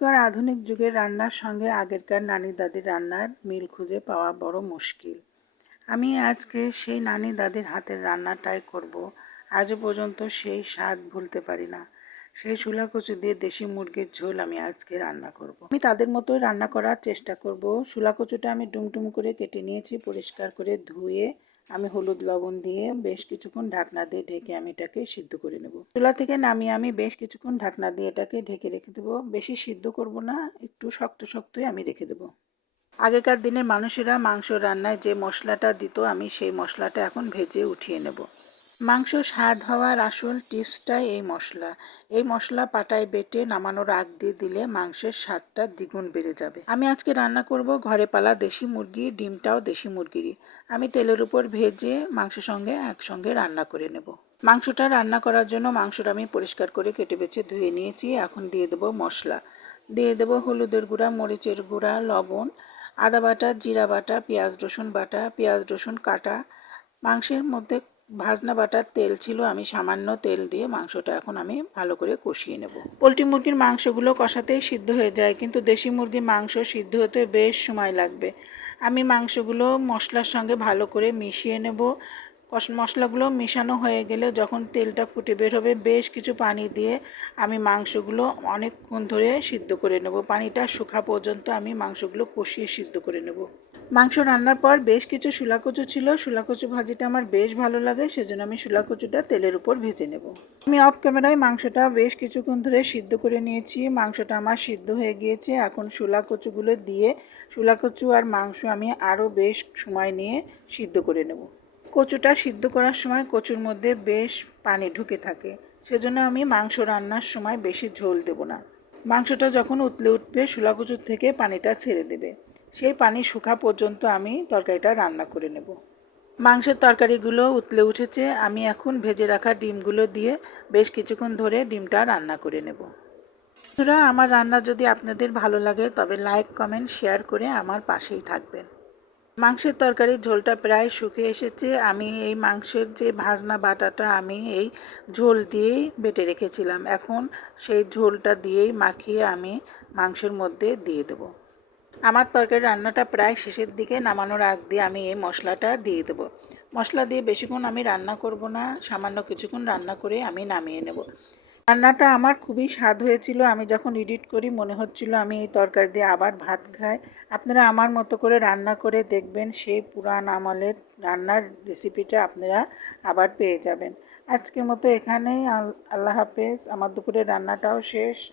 এখনকার আধুনিক যুগের রান্নার সঙ্গে আগেরকার নানি দাদির রান্নার মিল খুঁজে পাওয়া বড় মুশকিল। আমি আজকে সেই নানি দাদির হাতের রান্নাটাই করব। আজও পর্যন্ত সেই স্বাদ ভুলতে পারি না। সেই চুলা কচু দিয়ে দেশি মুরগির ঝোল আমি আজকে রান্না করব। আমি তাদের মতোই রান্না করার চেষ্টা করব। চুলা কচুটা আমি ডুমডুম করে কেটে নিয়েছি, পরিষ্কার করে ধুয়ে আমি হলুদ লবণ দিয়ে বেশ কিছুক্ষণ ঢাকনা দিয়ে ঢেকে আমি এটাকে সিদ্ধ করে নেব। চুলা থেকে নামিয়ে আমি বেশ কিছুক্ষণ ঢাকনা দিয়ে এটাকে ঢেকে রেখে দেবো। বেশি সিদ্ধ করব না, একটু শক্ত শক্তই আমি রেখে দেবো। আগেকার দিনের মানুষেরা মাংস রান্নায় যে মশলাটা দিত, আমি সেই মশলাটা এখন ভেজে উঠিয়ে নেব। মাংস স্বাদ হওয়ার আসল টিপসটাই এই মশলা। এই মশলা পাটায় বেটে নামানোর আগ দিয়ে দিলে মাংসের স্বাদটা দ্বিগুণ বেড়ে যাবে। আমি আজকে রান্না করব ঘরে পালা দেশি মুরগি, ডিমটাও দেশি মুরগিরই। আমি তেলের উপর ভেজে মাংসের সঙ্গে একসঙ্গে রান্না করে নেব। মাংসটা রান্না করার জন্য মাংসটা আমি পরিষ্কার করে কেটে বেছে ধুয়ে নিয়েছি। এখন দিয়ে দেবো মশলা। দিয়ে দেবো হলুদের গুঁড়া, মরিচের গুঁড়া, লবণ, আদা বাটা, জিরা বাটা, পেঁয়াজ রসুন বাটা, পেঁয়াজ রসুন কাটা। মাংসের মধ্যে ভাজনা বাটার তেল ছিল, আমি সামান্য তেল দিয়ে মাংসটা এখন আমি ভালো করে কষিয়ে নেব। পোলট্রি মুরগির মাংসগুলো কষাতেই সিদ্ধ হয়ে যায়, কিন্তু দেশি মুরগির মাংস সিদ্ধ হতে বেশ সময় লাগবে। আমি মাংসগুলো মশলার সঙ্গে ভালো করে মিশিয়ে নেব। মশলাগুলো মেশানো হয়ে গেলে যখন তেলটা ফুটে বের হবে, বেশ কিছু পানি দিয়ে আমি মাংসগুলো অনেকক্ষণ ধরে সিদ্ধ করে নেব। পানিটা শুকা পর্যন্ত আমি মাংসগুলো কষিয়ে সিদ্ধ করে নেব। মাংস রান্নার পর বেশ কিছু শুলাকচু ছিল। শুলাকচু ভাজিটা আমার বেশ ভালো লাগে, সেজন্য আমি শুলাকচুটা তেলের উপর ভেজে নেব। আমি অফ ক্যামেরায় মাংসটা বেশ কিছুক্ষণ ধরে সিদ্ধ করে নিয়েছি। মাংসটা আমার সিদ্ধ হয়ে গিয়েছে। এখন শুলাকচুগুলো দিয়ে শুলাকচু আর মাংস আমি আরও বেশ সময় নিয়ে সিদ্ধ করে নেব। কচুটা সিদ্ধ করার সময় কচুর মধ্যে বেশ পানি ঢুকে থাকে, সেজন্য আমি মাংস রান্নার সময় বেশি ঝোল দেব না। মাংসটা যখন উতলে উঠবে, শুলাকচুর থেকে পানিটা ছেড়ে দেবে। সেই পানি শুকা পর্যন্ত আমি তরকারিটা রান্না করে নেব। মাংসের তরকারিগুলো উতলে উঠেছে, আমি এখন ভেজে রাখা ডিমগুলো দিয়ে বেশ কিছুক্ষণ ধরে ডিমটা রান্না করে নেব। বন্ধুরা, আমার রান্না যদি আপনাদের ভালো লাগে, তবে লাইক, কমেন্ট, শেয়ার করে আমার পাশেই থাকবেন। মাংসের তরকারির ঝোলটা প্রায় শুকিয়ে এসেছে। আমি এই মাংসের যে ভাজনা বাটাটা আমি এই ঝোল দিয়েই বেটে রেখেছিলাম। এখন সেই ঝোলটা দিয়েই মাখিয়ে আমি মাংসের মধ্যে দিয়ে দেবো। আমার তরকারি রান্নাটা প্রায় শেষের দিকে নামানোর আগ দিয়ে আমি এই মশলাটা দিয়ে দেবো। মশলা দিয়ে বেশিক্ষণ আমি রান্না করব না, সামান্য কিছুক্ষণ রান্না করে আমি নামিয়ে নেব। রান্নাটা আমার খুবই স্বাদ হয়েছিল। আমি যখন এডিট করি, মনে হচ্ছিল আমি এই তরকারি দিয়ে আবার ভাত খাই। আপনারা আমার মতো করে রান্না করে দেখবেন, সেই পুরান আমলের রান্নার রেসিপিটা আপনারা আবার পেয়ে যাবেন। আজকের মতো এখানেই। আল্লাহ হাফেজ। আমার দুপুরের রান্নাটাও শেষ।